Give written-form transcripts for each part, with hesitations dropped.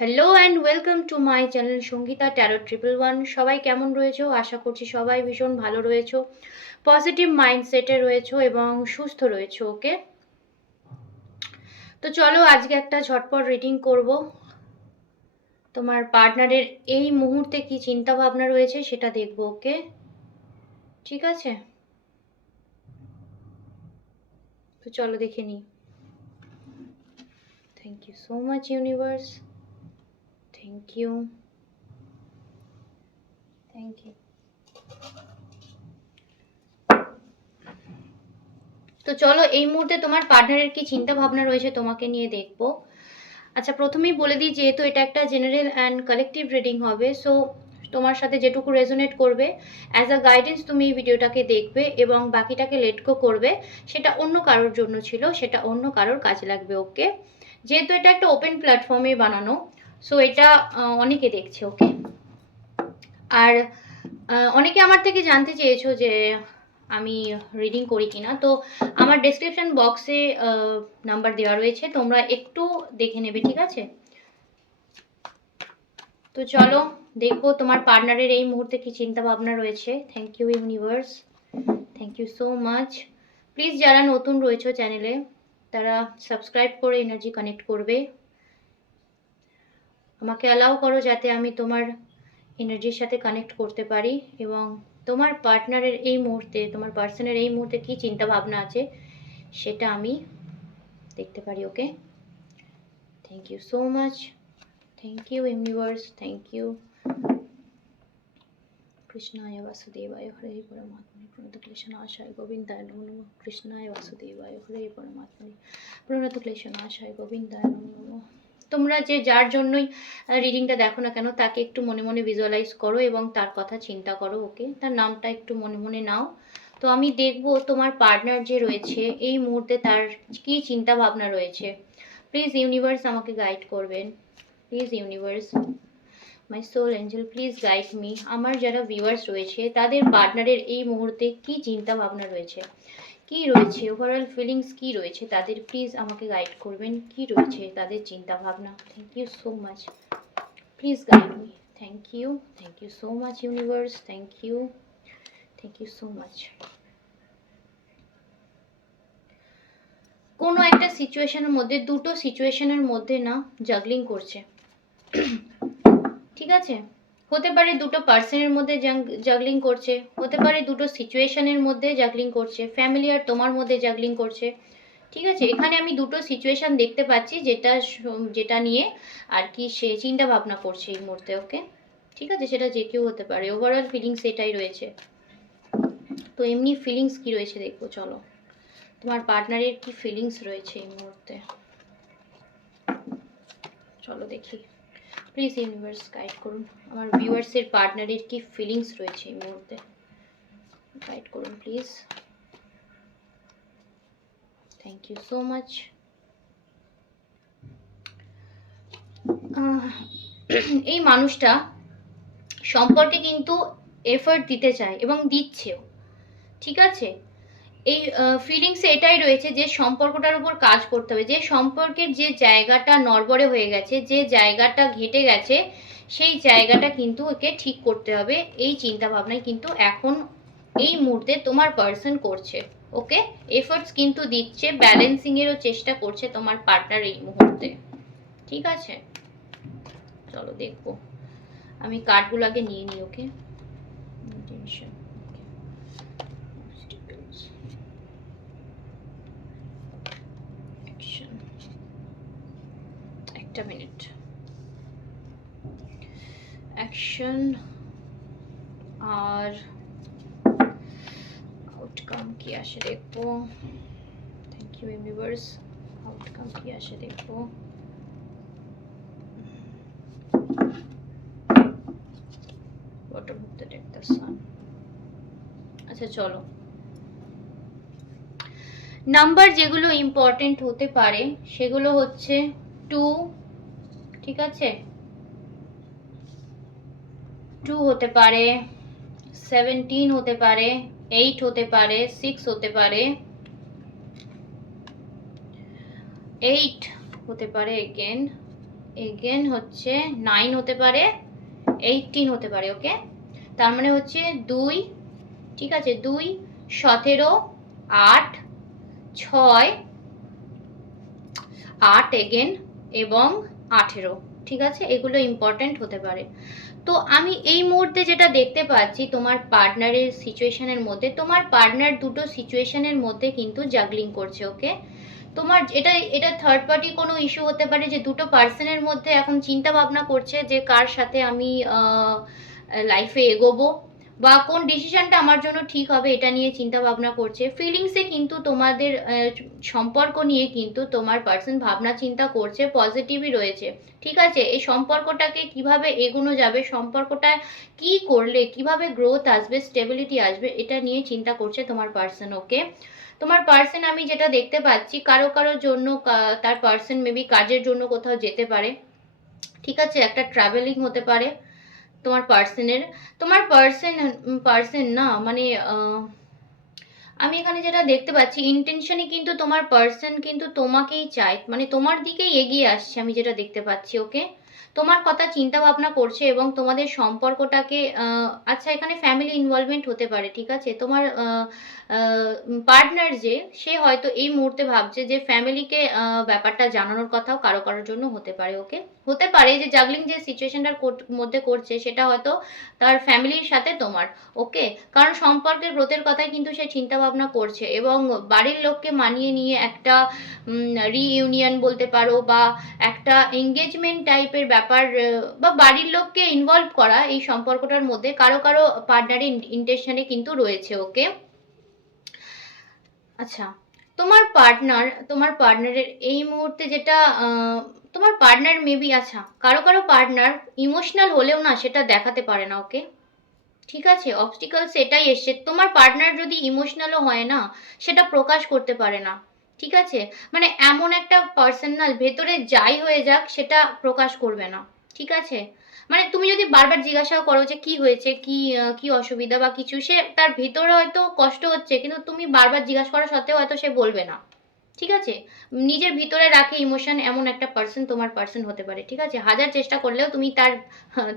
Hello and welcome to my channel Sangeeta tarot 111। সবাই কেমন রয়েছো? আশা করছি সবাই ভীষণ ভালো রয়েছো, পজিটিভ মাইন্ডসেটে রয়েছো এবং সুস্থ রয়েছো। ওকে, তো চলো আজকে একটা ঝটপট রিডিং করব। তোমার পার্টনারের এই মুহূর্তে কি চিন্তা ভাবনা রয়েছে সেটা দেখবো। ওকে, ঠিক আছে, তো চলো দেখে নিই। Thank you so much universe, thank you, thank you. তো চলো এই মুহূর্তে তোমার পার্টনারের কি চিন্তা ভাবনা রয়েছে তোমাকে নিয়ে দেখবো। আচ্ছা, প্রথমেই বলে দিই যেহেতু এটা একটা জেনারেল অ্যান্ড কালেকটিভ রিডিং হবে, সো তোমার সাথে যেটুকু রেজোনেট করবে অ্যাজ আ গাইডেন্স তুমি এই ভিডিওটাকে দেখবে এবং বাকিটাকে লেট গো করবে। সেটা অন্য কারোর জন্য ছিল, সেটা অন্য কারোর কাজে লাগবে। ওকে, যেহেতু এটা একটা ওপেন প্ল্যাটফর্মে বানানো, সো এটা অনেকে দেখছে। ওকে, আর অনেকে আমার থেকে জানতে চেয়েছো যে আমি রিডিং করি কিনা, তো আমার ডেসক্রিপশন বক্সে নাম্বার দেওয়া রয়েছে, তোমরা একটু দেখে নেবে, ঠিক আছে। তো চলো দেখবো তোমার পার্টনারের এই মুহূর্তে কি চিন্তা ভাবনা রয়েছে। Thank you universe, thank you so much. Please যারা নতুন রয়েছে চ্যানেলে তারা সাবস্ক্রাইব করে এনার্জি কানেক্ট করবে। আমাকে অ্যালাউ করো যাতে আমি তোমার এনার্জির সাথে কানেক্ট করতে পারি এবং তোমার পার্টনারের এই মুহূর্তে, তোমার পার্সনের এই মুহূর্তে কি চিন্তা ভাবনা আছে সেটা আমি দেখতে পারি। Okay, thank you so much, thank you universe, thank you. কৃষ্ণায় বাসুদেবায় হরে পরমাত্মনে প্রণতক্লেশনাশায় গোবিন্দায় নমো নমঃ। কৃষ্ণায় বাসুদেবায় হরে পরমাত্মনে প্রণতক্লেশনাশায় গোবিন্দায় নমো নমঃ। তোমরা যে যার জন্যই রিডিংটা দেখো না কেন তাকে একটু মনে মনে ভিজুয়ালাইজ করো এবং তার কথা চিন্তা করো। ওকে, তার নামটা একটু মনে মনে নাও। তো আমি দেখব তোমার পার্টনার যে রয়েছে এই মুহূর্তে তার কি চিন্তা ভাবনা রয়েছে। প্লিজ ইউনিভার্স আমাকে গাইড করবেন, please universe, my soul angel please guide me. আমার যারা ভিউয়ার্স রয়েছে তাদের পার্টনারের এই মুহূর্তে কি চিন্তা ভাবনা রয়েছে, কি রয়েছে, ওভারঅল ফিলিংস কি রয়েছে তাদের, প্লিজ আমাকে গাইড করবেন। কি রয়েছে তাদের চিন্তা ভাবনা। Thank you so much, please guide me. Thank you so much universe, thank you so much. কোনো একটা সিচুয়েশনের মধ্যে, দুটো সিচুয়েশনের মধ্যে না জাগলিং করছে, ঠিক আছে। হতে পারে দুটো পার্সনের মধ্যে জাগলিং করছে, হতে পারে দুটো সিচুয়েশনের মধ্যে জাগলিং করছে, ফ্যামিলি আর তোমার মধ্যে জাগলিং করছে, ঠিক আছে। এখানে আমি দুটো সিচুয়েশন দেখতে পাচ্ছি যেটা নিয়ে আর কি সে চিন্তা ভাবনা করছে এই মুহূর্তে। ওকে, ঠিক আছে, সেটা যে কেউ হতে পারে। ওভারঅল ফিলিংস এটাই রয়েছে। তো এমনি ফিলিংস কি রয়েছে দেখবো। চলো তোমার পার্টনারের কি ফিলিংস রয়েছে এই মুহূর্তে, চলো দেখি। প্লিজ ইউনিভার্স গাইড করুন আমার ভিউয়ার্সের পার্টনারের কি ফিলিংস রয়েছে এই মুহূর্তে, গাইড করুন please. Thank you so much. এই মানুষটা সম্পর্কে কিন্তু এফর্ট দিতে চায় এবং দিচ্ছেও, ঠিক আছে। এই ফিলিংসে এটাই রয়েছে যে সম্পর্কটার উপর কাজ করতে হবে, যে সম্পর্কের যে জায়গাটা নড়বড়ে হয়ে গেছে, যে জায়গাটা ঘেটে গেছে, সেই জায়গাটা কিন্তু ওকে ঠিক করতে হবে। এই চিন্তা ভাবনাই কিন্তু এখন এই মুহূর্তে তোমার পার্সন করছে। ওকে, এফর্টস কিন্তু দিচ্ছে, ব্যালেন্সিং এরও চেষ্টা করছে তোমার পার্টনার এই মুহূর্তে, ঠিক আছে। চলো দেখবো, আমি কার্ডগুলো আগে নিয়ে নিই। ওকে, টেনশন, একটা মিনিট। অ্যাকশন আর আউটকাম কি আসে দেখবো। থ্যাংক ইউ ইউনিভার্স, আউটকাম কি আসে দেখবো। Bottom of the deck, the sun. আচ্ছা চলো, নাম্বার যেগুলো ইম্পর্টেন্ট হতে পারে সেগুলো হচ্ছে 2, ঠিক আছে, 2 হতে পারে, 17 হতে পারে, 8 হতে পারে, 6 হতে পারে, 8 হতে পারে, এগেন এগেন হচ্ছে 9 হতে পারে, 18 হতে পারে। ওকে, তার মানে হচ্ছে 2, ঠিক আছে, 2, 17, 8, 6, 8 এগেন এবং 18, ঠিক আছে, এগুলো ইম্পর্টেন্ট হতে পারে। তো আমি এই মুহূর্তে যেটা দেখতে পাচ্ছি তোমার পার্টনারের সিচুয়েশনের মধ্যে, তোমার পার্টনার দুটো সিচুয়েশনের মধ্যে কিন্তু জাগলিং করছে। ওকে, তোমার এটা থার্ড পার্টি কোনো ইস্যু হতে পারে, যে দুটো পার্সনের মধ্যে এখন চিন্তা ভাবনা করছে যে কার সাথে আমি লাইফে এগোবো বা কোন ডিসিশনটা আমার জন্য ঠিক হবে, এটা নিয়ে চিন্তা ভাবনা করছে। ফিলিংসে কিন্তু তোমাদের সম্পর্ক নিয়ে কিন্তু তোমার পার্সন ভাবনা চিন্তা করছে, পজিটিভই রয়েছে। ঠিক আছে, এই সম্পর্কটাকে কিভাবে এগোনো যাবে, সম্পর্কটা কি করলে কিভাবে গ্রোথ আসবে, স্টেবিলিটি আসবে, এটা নিয়ে চিন্তা করছে তোমার পার্সন। ওকে, তোমার পার্সন আমি যেটা দেখতে পাচ্ছি, কারো কারোর জন্য তার পার্সন মেবি কাজের জন্য কোথাও যেতে পারে। ঠিক আছে, একটা ট্রাভেলিং হতে পারে তোমার পার্সনের। তোমার পার্সন না মানে আমি এখানে যেটা দেখতে পাচ্ছি, ইন্টেনশনে কিন্তু তোমার পার্সন কিন্তু তোমাকেই চায়, মানে তোমার দিকেই এগিয়ে আসছে আমি যেটা দেখতে পাচ্ছি। ওকে, তোমার কথা চিন্তা ভাবনা করছে এবং তোমাদের সম্পর্কটাকে আচ্ছা, এখানে ফ্যামিলি ইনভলভমেন্ট হতে পারে। ঠিক আছে, তোমার পার্টনার যে, সে হয়তো এই মুহূর্তে ভাবছে যে ফ্যামিলিকে ব্যাপারটা জানানোর কথাও কারো কারোর জন্য হতে পারে। ওকে, হতে পারে যে জাগলিং যে সিচুয়েশনটার মধ্যে করছে সেটা হয়তো তার ফ্যামিলির সাথে তোমার। ওকে, কারণ সম্পর্কের গ্রোথের কথাই কিন্তু সে চিন্তা ভাবনা করছে এবং বাড়ির লোককে মানিয়ে নিয়ে একটা রিইউনিয়ন বলতে পারো বা একটা এঙ্গেজমেন্ট টাইপের ব্যাপার, বা বাড়ির লোককে ইনভলভ করা এই সম্পর্কটার মধ্যে কারো কারো পার্টনারের ইন্টেনশনে কিন্তু রয়েছে। ওকে, আচ্ছা, তোমার পার্টনারের এই মুহূর্তে যেটা তোমার পার্টনার মেবি, আচ্ছা, কারো কারো পার্টনার ইমোশনাল হলেও না সেটা দেখাতে পারে না। ওকে, ঠিক আছে, অবস্টিকল সেটাই এসছে, তোমার পার্টনার যদি ইমোশনালও হয় না সেটা প্রকাশ করতে পারে না। ঠিক আছে, মানে এমন একটা পার্সোনাল ভেতরে যাই হয়ে যাক সেটা প্রকাশ করবে না। ঠিক আছে, মানে তুমি যদি বারবার জিজ্ঞাসা করো যে কি হয়েছে, কি অসুবিধা বা কিছু, সে তার ভেতরে হয়তো কষ্ট হচ্ছে কিন্তু তুমি বারবার জিজ্ঞাসা করা সত্ত্বেও হয়তো সে বলবে না। ঠিক আছে, নিজের ভিতরে রাখে ইমোশন, এমন একটা পার্সন তোমার পার্সন হতে পারে। ঠিক আছে, হাজার চেষ্টা করলেও তুমি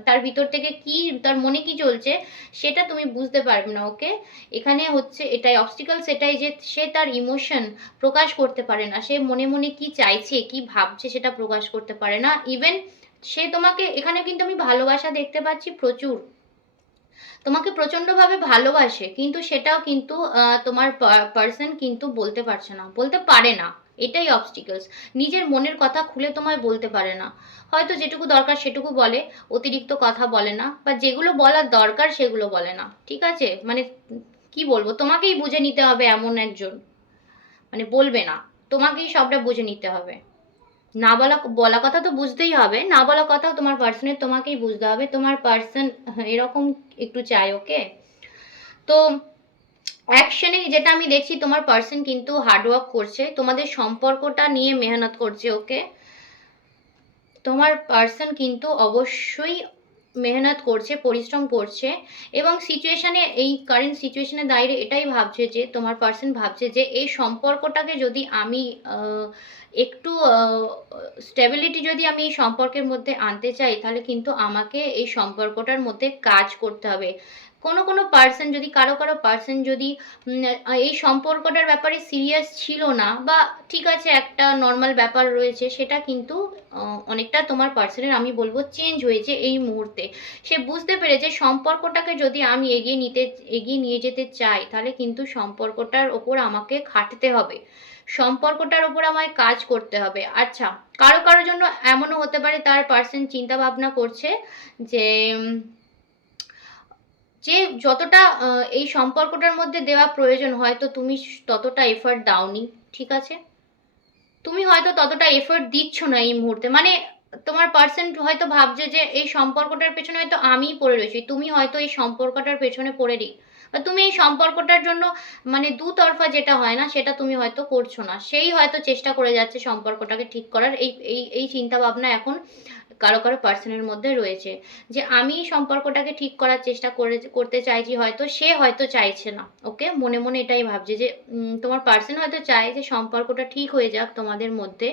তার ভিতর থেকে কি, তার মনে কি চলছে সেটা তুমি বুঝতে পারবে না। ওকে, এখানে হচ্ছে এটাই অবস্টিকল, সেটাই যে সে তার ইমোশন প্রকাশ করতে পারে না, সে মনে মনে কি চাইছে কি ভাবছে সেটা প্রকাশ করতে পারে না। ইভেন সে তোমাকে, এখানে কিন্তু আমি ভালোবাসা দেখতে পাচ্ছি প্রচুর, তোমাকে প্রচন্ডভাবে ভালোবাসে, কিন্তু সেটাও কিন্তু তোমার পার্সন কিন্তু বলতে পারছে না, বলতে পারে না। এটাই অবস্টিকলস, নিজের মনের কথা খুলে তোমায় বলতে পারে না। হয়তো যেটুকু দরকার সেটুকু বলে, অতিরিক্ত কথা বলে না, বা যেগুলো বলার দরকার সেগুলো বলে না। ঠিক আছে, মানে কি বলবো, তোমাকেই বুঝে নিতে হবে এমন একজন, মানে বলবে না, তোমাকেই সবটা বুঝে নিতে হবে। না বলা বলা কথা তো বুঝতেই হবে, না বলা কথাও তোমার পার্সনের তোমাকেই বুঝতে হবে। তোমার পার্সন এরকম একটু চাই। ওকে, তো অ্যাকশনে যেটা আমি দেখছি, তোমার পার্সন কিন্তু হার্ডওয়ার্ক করছে, তোমাদের সম্পর্কটা নিয়ে মেহনত করছে। ওকে, তোমার পার্সন কিন্তু অবশ্যই মেহনত করছে, পরিশ্রম করছে এবং সিচুয়েশনে, এই কারেন্ট সিচুয়েশনের দাঁড়িয়ে এটাই ভাবছে যে, তোমার পার্সন ভাবছে যে এই সম্পর্কটাকে যদি আমি একটু স্টেবিলিটি যদি আমি এই সম্পর্কের মধ্যে আনতে চাই, তাহলে কিন্তু আমাকে এই সম্পর্কটার মধ্যে কাজ করতে হবে। কোনো কোনো পার্সন যদি, কারো কারো পার্সন যদি এই সম্পর্কটার ব্যাপারে সিরিয়াস ছিল না, বা ঠিক আছে একটা নর্মাল ব্যাপার রয়েছে, সেটা কিন্তু অনেকটা তোমার পার্সনের আমি বলবো চেঞ্জ হয়েছে এই মুহূর্তে। সে বুঝতে পেরেছে সম্পর্কটাকে যদি আমি এগিয়ে নিয়ে যেতে চাই, তাহলে কিন্তু সম্পর্কটার ওপর আমাকে খাটতে হবে, সম্পর্কটার ওপর আমায় কাজ করতে হবে। আচ্ছা, কারো কারোর জন্য এমনও হতে পারে তার পার্সন চিন্তা ভাবনা করছে যে যে যতটা এই সম্পর্কটার মধ্যে দেওয়া প্রয়োজন, হয়তো তুমি ততটা এফর্ট দাওনি। ঠিক আছে, তুমি হয়তো ততটা এফর্ট দিচ্ছ না এই মুহূর্তে, মানে তোমার পার্সন হয়তো ভাবছে যে এই সম্পর্কটার পেছনে হয়তো আমিই পড়ে রয়েছি, তুমি হয়তো এই সম্পর্কটার পেছনে পড়ে নি, বা তুমি এই সম্পর্কটার জন্য, মানে দুতরফা যেটা হয় না সেটা তুমি হয়তো করছো না, সেই হয়তো চেষ্টা করে যাচ্ছে সম্পর্কটাকে ঠিক করার। এই এই এই চিন্তা ভাবনা এখন কারো কারো পার্সনের মধ্যে রয়েছে, যে আমি সম্পর্কটাকে ঠিক করার চেষ্টা করতে চাইছি, হয়তো সে হয়তো চাইছে না। ওকে, মনে মনে এটাই ভাবছে যে তোমার পার্সন হয়তো চায় যে সম্পর্কটা ঠিক হয়ে যাক তোমাদের মধ্যে,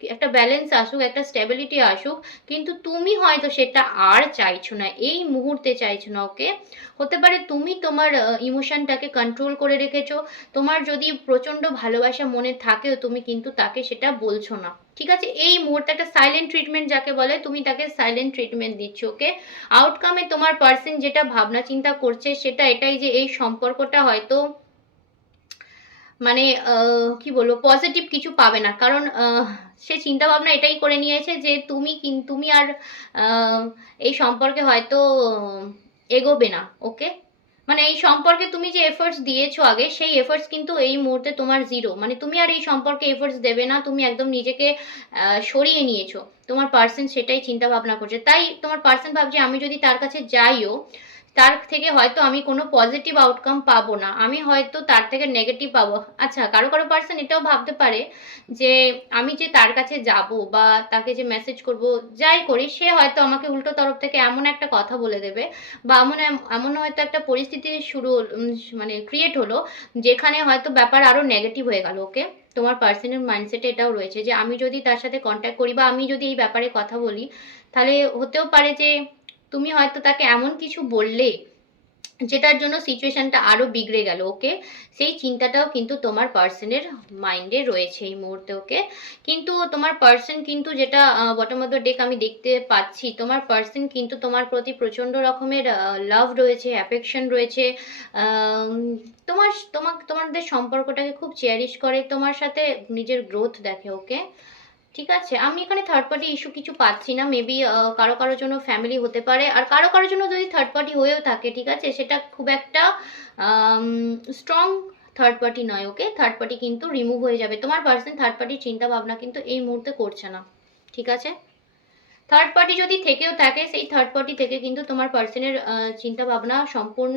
একটা ব্যালেন্স আসুক, একটা স্টেবিলিটি আসুক, কিন্তু তুমি হয়তো সেটা আর চাইছো না, এই মুহূর্তে চাইছো না। ওকে, হতে পারে তুমি তোমার ইমোশনটাকে কন্ট্রোল করে রেখেছো। তোমার যদি প্রচন্ড ভালোবাসা মনে থাকেও, তুমি কিন্তু তাকে সেটা বলছো না। ঠিক আছে, এই মুহূর্তে একটা সাইলেন্ট ট্রিটমেন্ট যাকে বলে, তুমি তাকে সাইলেন্ট ট্রিটমেন্ট দিচ্ছ। ওকে, আউটকামে তোমার পার্সন যেটা ভাবনা চিন্তা করছে সেটা এটাই যে এই সম্পর্কটা হয়তো মানে কি বলবো, পজিটিভ কিছু পাবে না। কারণ সে চিন্তা ভাবনা এটাই করে নিয়েছে যে তুমি আর আহ, এই সম্পর্কে হয়তো এগোবে না। ওকে, মানে এই সম্পর্কে তুমি যে এফোর্টস দিয়েছো আগে, সেই এফোর্টস কিন্তু এই মুহূর্তে তোমার জিরো। মানে তুমি আর এই সম্পর্কে এফোর্টস দেবে না, তুমি একদম নিজেকে সরিয়ে নিয়েছো। তোমার পার্সন সেটাই চিন্তা ভাবনা করছে। তাই তোমার পার্সন ভাবছে আমি যদি তার কাছে যাইও, তার থেকে হয়তো আমি কোনো পজিটিভ আউটকাম পাবো না, আমি হয়তো তার থেকে নেগেটিভ পাবো। আচ্ছা, কারো কারো পার্সন এটাও ভাবতে পারে যে আমি যে তার কাছে যাব বা তাকে যে মেসেজ করব, যাই করি, সে হয়তো আমাকে উল্টো তরফ থেকে এমন একটা কথা বলে দেবে, বা এমন এমন হয়তো একটা পরিস্থিতি মানে ক্রিয়েট হলো, যেখানে হয়তো ব্যাপার আরো নেগেটিভ হয়ে গেল। ওকে, তোমার পার্সনের মাইন্ডসেটে এটাও রয়েছে যে আমি যদি তার সাথে কন্ট্যাক্ট করি বা আমি যদি এই ব্যাপারে কথা বলি, তাহলে হতেও পারে যে তুমি হয়তো তাকে এমন কিছু বললে যেটার জন্য সিচুয়েশনটা আরো বিগড়ে গেল। ওকে, সেই চিন্তাটাও কিন্তু তোমার পার্সনের মাইন্ডে রয়েছে এই মুহূর্তে। ওকে, কিন্তু তোমার পার্সন কিন্তু যেটা বটম অফ দ্য ডেক আমি দেখতে পাচ্ছি, তোমার পার্সন কিন্তু তোমার প্রতি প্রচন্ড রকমের লাভ রয়েছে, অ্যাফেকশন রয়েছে। তোমাদের সম্পর্কটাকে খুব চেয়ারিশ করে, তোমার সাথে নিজের গ্রোথ দেখে। ওকে, ঠিক আছে, আমি এখানে থার্ড পার্টি ইস্যু কিছু পাচ্ছি না। মেবি কারো কারোর জন্য ফ্যামিলি হতে পারে, আর কারো কারোর জন্য যদি থার্ড পার্টি হয়েও থাকে, ঠিক আছে, সেটা খুব একটা স্ট্রং থার্ড পার্টি নয়। ওকে, থার্ড পার্টি কিন্তু রিমুভ হয়ে যাবে। তোমার পার্সন থার্ড পার্টির চিন্তা ভাবনা কিন্তু এই মুহূর্তে করছে না। ঠিক আছে, থার্ড পার্টি যদি থেকেও থাকে, সেই থার্ড পার্টি থেকে কিন্তু তোমার পার্সনের চিন্তা ভাবনা সম্পূর্ণ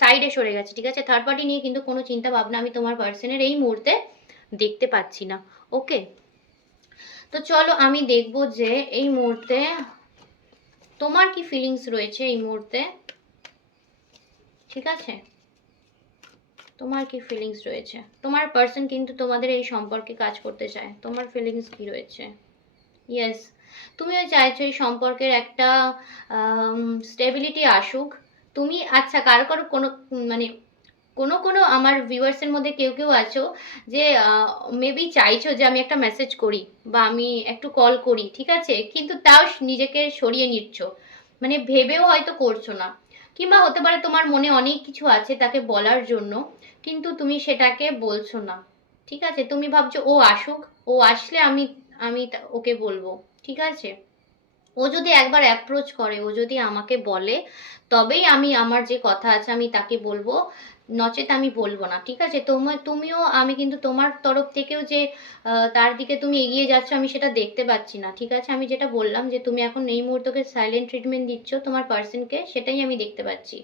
সাইডে সরে গেছে। ঠিক আছে, থার্ড পার্টি নিয়ে কিন্তু কোনো চিন্তা ভাবনা আমি তোমার পার্সনের এই মুহূর্তে দেখতে পাচ্ছি না। ওকে, তো চলো আমি দেখবো যে এই মুহূর্তে তোমার কি ফিলিংস রয়েছে এই মুহূর্তে। ঠিক আছে, তোমার কি ফিলিংস রয়েছে। তোমার পার্সন কিন্তু তোমাদের এই সম্পর্কে কাজ করতে চায়। তোমার ফিলিংস কি রয়েছে? ইয়েস, তুমিও চাইছো এই সম্পর্কের একটা স্টেবিলিটি আসুক। তুমি আচ্ছা, কারো কারো কোনো মানে কোনো কোনো আমার ভিউয়ার্সের মধ্যে কেউ কেউ আছো যে মেবি চাইছো যে আমি একটা মেসেজ করি বা আমি একটু কল করি, ঠিক আছে, কিন্তু তাও নিজেকে সরিয়ে নিচ্ছ, মানে ভেবেও হয়তো করছো না। কিংবা হতে পারে তোমার মনে অনেক কিছু আছে তাকে বলার জন্য, কিন্তু তুমি সেটাকে বলছো না। ঠিক আছে, তুমি ভাবছো ও আসুক, ও আসলে আমি আমি ওকে বলবো। ঠিক আছে, ও যদি একবার অ্যাপ্রোচ করে, ও যদি আমাকে বলে, তবেই আমি আমার যে কথা আছে আমি তাকে বলবো, নচেত আমি বলবো না। ঠিক আছে, তুমিও, আমি কিন্তু তোমার তরফ থেকেও যে তার দিকে তুমি এগিয়ে যাচ্ছ আমি সেটা দেখতে পাচ্ছি না। ঠিক আছে, আমি যেটা বললাম যে তুমি এখন এই মুহূর্তকে সাইলেন্ট ট্রিটমেন্ট দিচ্ছ তোমার পার্সনকে, সেটাই আমি দেখতে পাচ্ছি।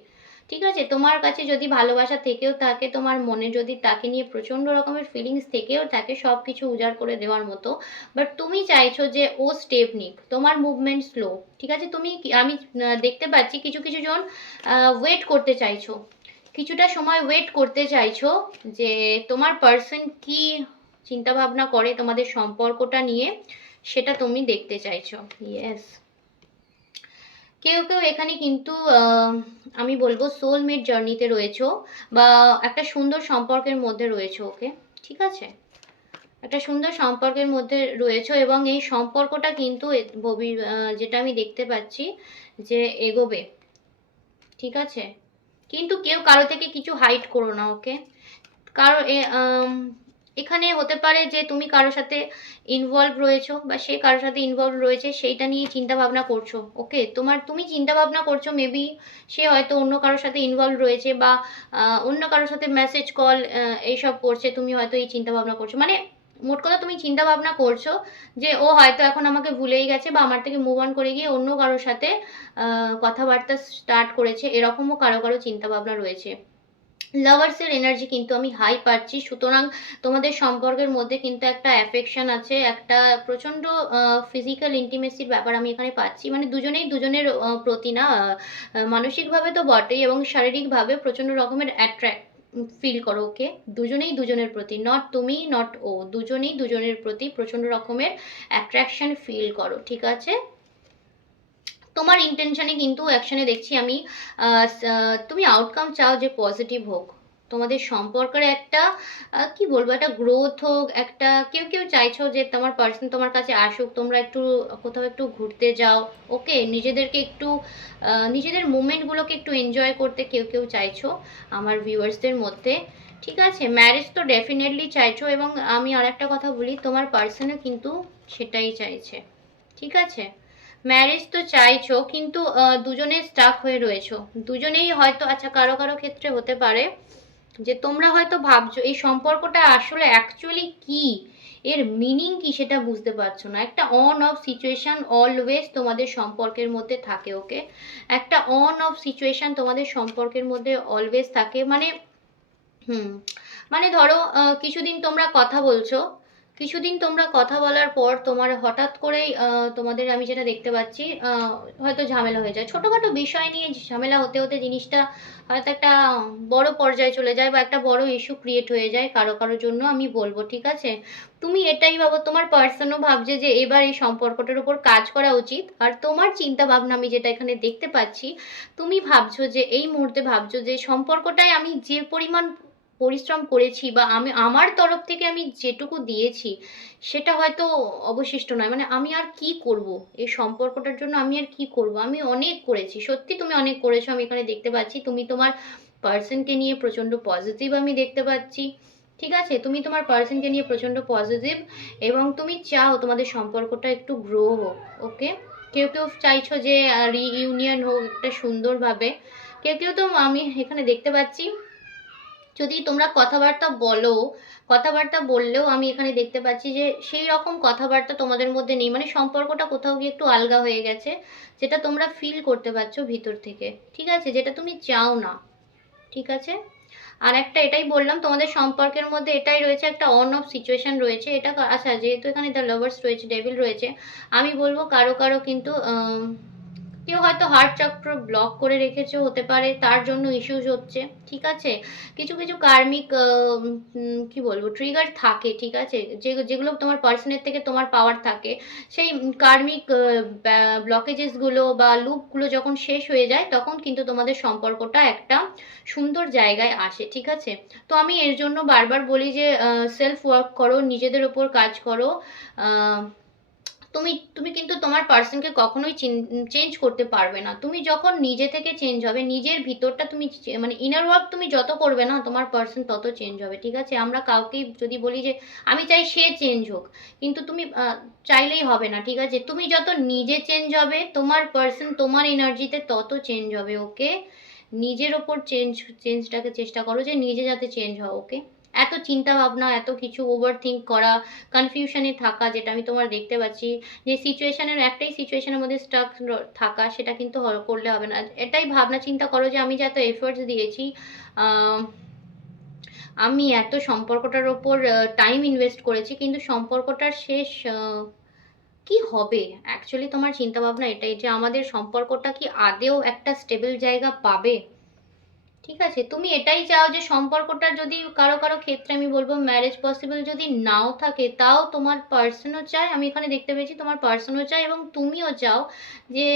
ঠিক আছে, তোমার কাছে যদি ভালোবাসা থেকেও থাকে, তোমার মনে যদি তাকে নিয়ে প্রচন্ড রকমের ফিলিংস থেকেও থাকে, সব কিছু উজাড় করে দেওয়ার মতো, বাট তুমি চাইছো যে ও স্টেপ নিক, তোমার মুভমেন্ট স্লো। ঠিক আছে, আমি দেখতে পাচ্ছি কিছু কিছু জন ওয়েট করতে চাইছো, কিছুটা সময় ওয়েট করতে চাইছো যে তোমার পার্সন কি চিন্তা ভাবনা করে তোমাদের সম্পর্কটা নিয়ে, সেটা তুমি দেখতে চাইছো। ইয়েস, কেউ কেউ এখানে কিন্তু আমি বলবো সোলমেট জার্নিতে রয়েছো, বা একটা সুন্দর সম্পর্কের মধ্যে রয়েছো। ওকে, ঠিক আছে, একটা সুন্দর সম্পর্কের মধ্যে রয়েছো, এবং এই সম্পর্কটা কিন্তু যেটা আমি দেখতে পাচ্ছি যে এগোবে। ঠিক আছে, কিন্তু কেউ কারো থেকে কিছু হাইড করো না। ওকে, কারো এখানে হতে পারে যে তুমি কারোর সাথে ইনভলভ রয়েছো, বা সে কারোর সাথে ইনভলভ রয়েছে, সেইটা নিয়ে চিন্তা ভাবনা করছো। ওকে, তুমি চিন্তা ভাবনা করছো মেবি সে হয়তো অন্য কারোর সাথে ইনভলভ রয়েছে, বা অন্য কারোর সাথে মেসেজ কল এইসব করছে, তুমি হয়তো এই চিন্তা ভাবনা করছো। মানে মোট কথা তুমি চিন্তা ভাবনা করছো যে ও হয়তো এখন আমাকে ভুলেই গেছে, বা আমার থেকে মুভ অন করে গিয়ে অন্য কারোর সাথে কথাবার্তা স্টার্ট করেছে, এরকমও কারো কারো চিন্তা ভাবনা রয়েছে। লাভার্সের এনার্জি কিন্তু আমি হাই পাচ্ছি, সুতরাং তোমাদের সম্পর্কের মধ্যে কিন্তু একটা অ্যাফেকশন আছে, একটা প্রচন্ড ফিজিক্যাল ইন্টিমেসির ব্যাপার আমি এখানে পাচ্ছি। মানে দুজনেই দুজনের প্রতি না, মানসিকভাবে তো বটেই এবং শারীরিকভাবে প্রচন্ড রকমের ফিল করো, ওকে? দুজনেই দুজনের প্রতি, নট তুমি নট ও, দুজনেই দুজনের প্রতি প্রচণ্ড রকমের অ্যাট্রাকশন ফিল করো, ঠিক আছে? তোমার ইন্টেনশনে কিন্তু অ্যাকশনে দেখছি আমি তুমি আউটকাম চাও যে পজিটিভ হোক, তোমাদের সম্পর্কের একটা কি বলবো, একটা গ্রোথ হোক, একটা কেউ কেউ চাইছো যে তোমার পার্সন তোমার কাছে আসুক, তোমরা একটু কোথাও একটু ঘুরতে যাও, ওকে? নিজেদেরকে একটু নিজেদের মুভমেন্টগুলোকে একটু এনজয় করতে কেউ কেউ চাইছো আমার ভিউয়ার্সদের মধ্যে, ঠিক আছে? ম্যারেজ তো ডেফিনেটলি চাইছো, এবং আমি আর একটা কথা বলি, তোমার পার্সনও কিন্তু সেটাই চাইছে, ঠিক আছে? ম্যারেজ তো চাইছো, কিন্তু দুজনে স্টাক হয়ে রয়েছো, দুজনেই হয়তো, আচ্ছা কারো কারো ক্ষেত্রে হতে পারে যে তোমরা হয়তো ভাবছো এই সম্পর্কটা আসলে অ্যাকচুয়ালি কি, এর মিনিং কি সেটা বুঝতে পারছো না। একটা অন অফ সিচুয়েশন অলওয়েজ তোমাদের সম্পর্কের মধ্যে থাকে, ওকে? একটা অন অফ সিচুয়েশন তোমাদের সম্পর্কের মধ্যে অলওয়েজ থাকে, মানে হুম, মানে ধরো কিছুদিন তোমরা কথা বলছো, কিছুদিন তোমরা কথা বলার পর তোমার হঠাৎ করেই তোমাদের আমি যেটা দেখতে পাচ্ছি হয়তো ঝামেলা হয়ে যায়, ছোটখাটো বিষয় নিয়ে ঝামেলা হতে হতে জিনিসটা হয়তো একটা বড় পর্যায়ে চলে যায়, বা একটা বড় ইস্যু ক্রিয়েট হয়ে যায় কারো কারোর জন্য, আমি বলবো, ঠিক আছে? তুমি এটাই ভাবো, তোমার পার্সনও ভাবছে যে এবার এই সম্পর্কটার উপর কাজ করা উচিত, আর তোমার চিন্তা ভাবনা আমি যেটা এখানে দেখতে পাচ্ছি, তুমি ভাবছো যে এই মুহূর্তে ভাবছো যে সম্পর্কটায় আমি যে পরিমাণ পরিশ্রম করেছি, বা আমি আমার তরফ থেকে আমি যেটুকু দিয়েছি সেটা হয়তো অবশিষ্ট নয়, মানে আমি আর কি করব এই সম্পর্কটার জন্য, আমি আর কি করব, আমি অনেক করেছি, সত্যি তুমি অনেক করেছো, আমি এখানে দেখতে পাচ্ছি। তুমি তোমার পার্সনকে নিয়ে প্রচণ্ড পজিটিভ আমি দেখতে পাচ্ছি, ঠিক আছে? তুমি তোমার পার্সনকে নিয়ে প্রচণ্ড পজিটিভ, এবং তুমি চাও তোমাদের সম্পর্কটা একটু গ্রো হোক, ওকে? কেউ কেউ চাইছো যে রিইউনিয়ন হোক একটা সুন্দরভাবে, কেউ কেউ তো আমি এখানে দেখতে পাচ্ছি যদি তোমরা কথাবার্তা বলো, কথাবার্তা বললেও আমি এখানে দেখতে পাচ্ছি যে সেই রকম কথাবার্তা তোমাদের মধ্যে নেই, মানে সম্পর্কটা কোথাও গিয়ে একটু আলগা হয়ে গেছে, যেটা তোমরা ফিল করতে পারছো ভিতর থেকে, ঠিক আছে? যেটা তুমি চাও না, ঠিক আছে? আর একটা এটাই বললাম, তোমাদের সম্পর্কের মধ্যে এটাই রয়েছে, একটা অন অফ সিচুয়েশন রয়েছে, এটা আচ্ছা যেহেতু এখানে দ্য লাভার্স রয়েছে, ডেভিল রয়েছে, আমি বলবো কারো কারো কিন্তু কেউ হয়তো হার্ট চক্র ব্লক করে রেখেছে, হতে পারে তার জন্য ইস্যুস হচ্ছে, ঠিক আছে? কিছু কিছু কার্মিক কি বলবো ট্রিগার থাকে, ঠিক আছে? যেগুলো তোমার পার্সনের থেকে তোমার পাওয়ার থাকে, সেই কার্মিক ব্লকেজেসগুলো বা লুপগুলো যখন শেষ হয়ে যায়, তখন কিন্তু তোমাদের সম্পর্কটা একটা সুন্দর জায়গায় আসে, ঠিক আছে? তো আমি এর জন্য বারবার বলি যে সেলফ ওয়ার্ক করো, নিজেদের ওপর কাজ করো। আহ, তুমি তুমি কিন্তু তোমার পার্সনকে কখনোই চেঞ্জ করতে পারবে না, তুমি যখন নিজে থেকে চেঞ্জ হবে, নিজের ভিতরটা তুমি মানে ইনার ওয়ার্ক তুমি যত করবে না, তোমার পার্সন তত চেঞ্জ হবে, ঠিক আছে? আমরা কাউকেই যদি বলি যে আমি চাই সে চেঞ্জ হোক, কিন্তু তুমি চাইলেই হবে না, ঠিক আছে? তুমি যত নিজে চেঞ্জ হবে, তোমার পার্সন তোমার এনার্জিতে তত চেঞ্জ হবে, ওকে? নিজের ওপর চেঞ্জটাকে চেষ্টা করো যে নিজে যাতে চেঞ্জ হও, ওকে? এত চিন্তা ভাবনা, এত কিছু ওভার থিঙ্ক করা, কনফিউশনে থাকা, যেটা আমি তোমার দেখতে পাচ্ছি, যে সিচুয়েশনের একটাই সিচুয়েশনের মধ্যে স্টাক থাকা, সেটা কিন্তু করলে হবে না। এটাই ভাবনা চিন্তা করো যে আমি যে এত এফোর্টস দিয়েছি, আহ, আমি এত সম্পর্কটার ওপর টাইম ইনভেস্ট করেছি, কিন্তু সম্পর্কটার শেষ কি হবে? অ্যাকচুয়ালি তোমার চিন্তা ভাবনা এটাই যে আমাদের সম্পর্কটা কি আদেও একটা স্টেবল জায়গা পাবে, ঠিক আছে? তুমি এটাই চাও যে সম্পর্কটা যদি কারো কারো ক্ষেত্রে আমি বলবো ম্যারেজ পসিবল যদি নাও থাকে, তাও তোমার পার্সনও চায়, আমি এখানে দেখতে পেয়েছি তোমার পার্সনও চায়, এবং তুমিও চাও যে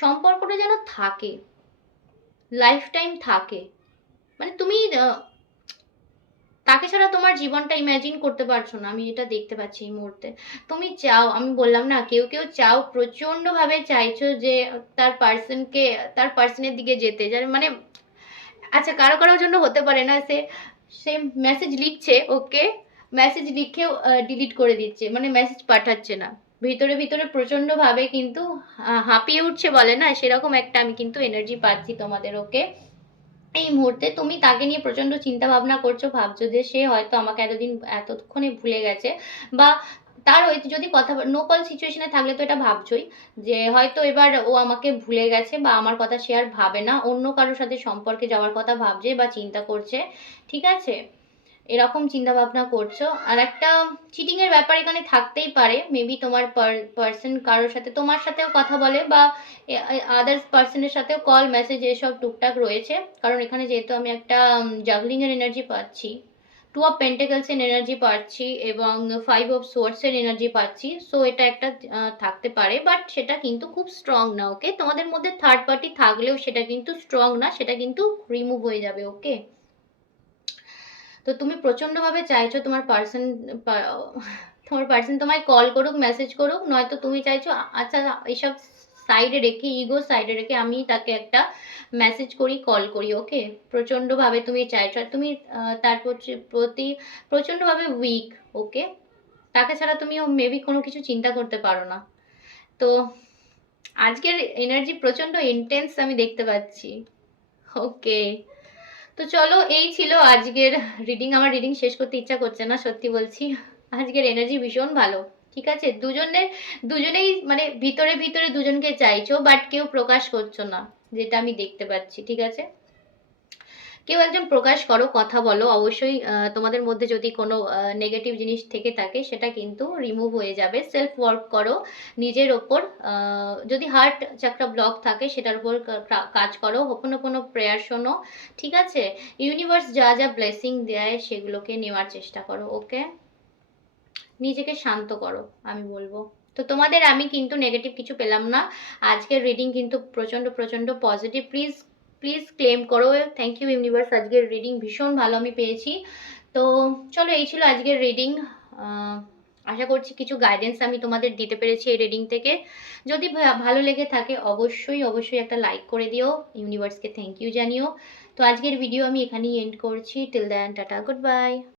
সম্পর্কটা যেন থাকে, লাইফ টাইম থাকে, মানে তুমি তাকে ছাড়া তোমার জীবনটা ইমাজিন করতে পারছো না, আমি এটা দেখতে পাচ্ছি এই মুহূর্তে। তুমি চাও, আমি বললাম না, কেউ কেউ চাও, প্রচন্ড ভাবে চাইছো যে তার পার্সনকে, তার পার্সনের দিকে যেতে, যার মানে আচ্ছা কারো কারোর জন্য হতে পারে না, সে সে মেসেজ লিখছে, ওকে? মেসেজ লিখেও ডিলিট করে দিচ্ছে, মানে মেসেজ পাঠাচ্ছে না, ভিতরে ভিতরে প্রচন্ড ভাবে কিন্তু হাঁপিয়ে উঠছে বলে না, সেরকম একটা আমি কিন্তু এনার্জি পাচ্ছি তোমাদের, ওকে? এই মুহূর্তে তুমি তাকে নিয়ে প্রচন্ড চিন্তা ভাবনা করছো, ভাবছো যে সে হয়তো আমাকে এতদিন এতক্ষণে ভুলে গেছে, বা তার ওই যদি কথা নো কল সিচুয়েশনে থাকলে তো এটা ভাবছোই যে হয়তো এবার ও আমাকে ভুলে গেছে, বা আমার কথা সে আর ভাবে না, অন্য কারোর সাথে সম্পর্কে যাওয়ার কথা ভাবছে বা চিন্তা করছে, ঠিক আছে? এরকম চিন্তা ভাবনা করছো। আর একটা চিটিংয়ের ব্যাপার এখানে থাকতেই পারে, মেবি তোমার পার্সন কারোর সাথে, তোমার সাথেও কথা বলে বা আদার্স পার্সনের সাথেও কল মেসেজ এসব টুকটাক রয়েছে। কারণ এখানে যেহেতু আমি একটা জাগলিংয়ের এনার্জি পাচ্ছি, 2 অফ পেন্টাকলসের এনার্জি পাচ্ছি এবং 5 অফ সোর্সের এনার্জি পাচ্ছি, সো এটা একটা থাকতে পারে, বাট সেটা কিন্তু খুব স্ট্রং না। ওকে, তোমাদের মধ্যে থার্ড পার্টি থাকলেও সেটা কিন্তু স্ট্রং না, সেটা কিন্তু রিমুভ হয়ে যাবে। ওকে, তো তুমি প্রচণ্ডভাবে চাইছো তোমার পার্সন তোমায় কল করুক, মেসেজ করুক, নয়তো তুমি চাইছো আচ্ছা এইসব সাইডে রেখে, ইগো সাইডে রেখে আমি তাকে একটা মেসেজ করি, কল করি। ওকে, প্রচণ্ডভাবে তুমি চাইছো, আর তুমি তার প্রতি প্রচণ্ডভাবে উইক। ওকে, তাকে ছাড়া তুমি মেবি কোনো কিছু চিন্তা করতে পারো না। তো আজকের এনার্জি প্রচণ্ড ইন্টেন্স আমি দেখতে পাচ্ছি। ওকে, তো চলো, এই ছিল আজকের রিডিং। আমার রিডিং শেষ করতে ইচ্ছা করছে না, সত্যি বলছি। আজকের এনার্জি ভীষণ ভালো। ঠিক আছে, দুজনেই মানে ভিতরে ভিতরে দুজনকে চাইছো, বাট কেউ প্রকাশ করছো না, যেটা আমি দেখতে পাচ্ছি। ঠিক আছে, কেউ একজন প্রকাশ করো, কথা বলো। অবশ্যই তোমাদের মধ্যে যদি কোনো নেগেটিভ জিনিস থেকে থাকে সেটা কিন্তু রিমুভ হয়ে যাবে। সেলফ ওয়ার্ক করো নিজের ওপর। যদি হার্ট চাকরা ব্লক থাকে সেটার উপর কাজ করো, কোনো প্রেয়ার শোনো। ঠিক আছে, ইউনিভার্স যা যা ব্লেসিং দেয় সেগুলোকে নেওয়ার চেষ্টা করো। ওকে, নিজেকে শান্ত করো, আমি বলবো। তো তোমাদের আমি কিন্তু নেগেটিভ কিছু পেলাম না। আজকের রিডিং কিন্তু প্রচণ্ড প্রচণ্ড পজিটিভ। প্লিজ প্লিজ ক্লেম করো। থ্যাংক ইউ ইউনিভার্স, আজকের রিডিং ভীষণ ভালো আমি পেয়েছি। তো চলো, এই ছিল আজকের রিডিং। আশা করছি কিছু গাইডেন্স আমি তোমাদের দিতে পেরেছি এই রিডিং থেকে। যদি ভালো লেগে থাকে অবশ্যই অবশ্যই একটা লাইক করে দিও, ইউনিভার্সকে থ্যাংক ইউ জানিও। তো আজকের ভিডিও আমি এখানেই এন্ড করছি। Till then, ta-ta, good bye.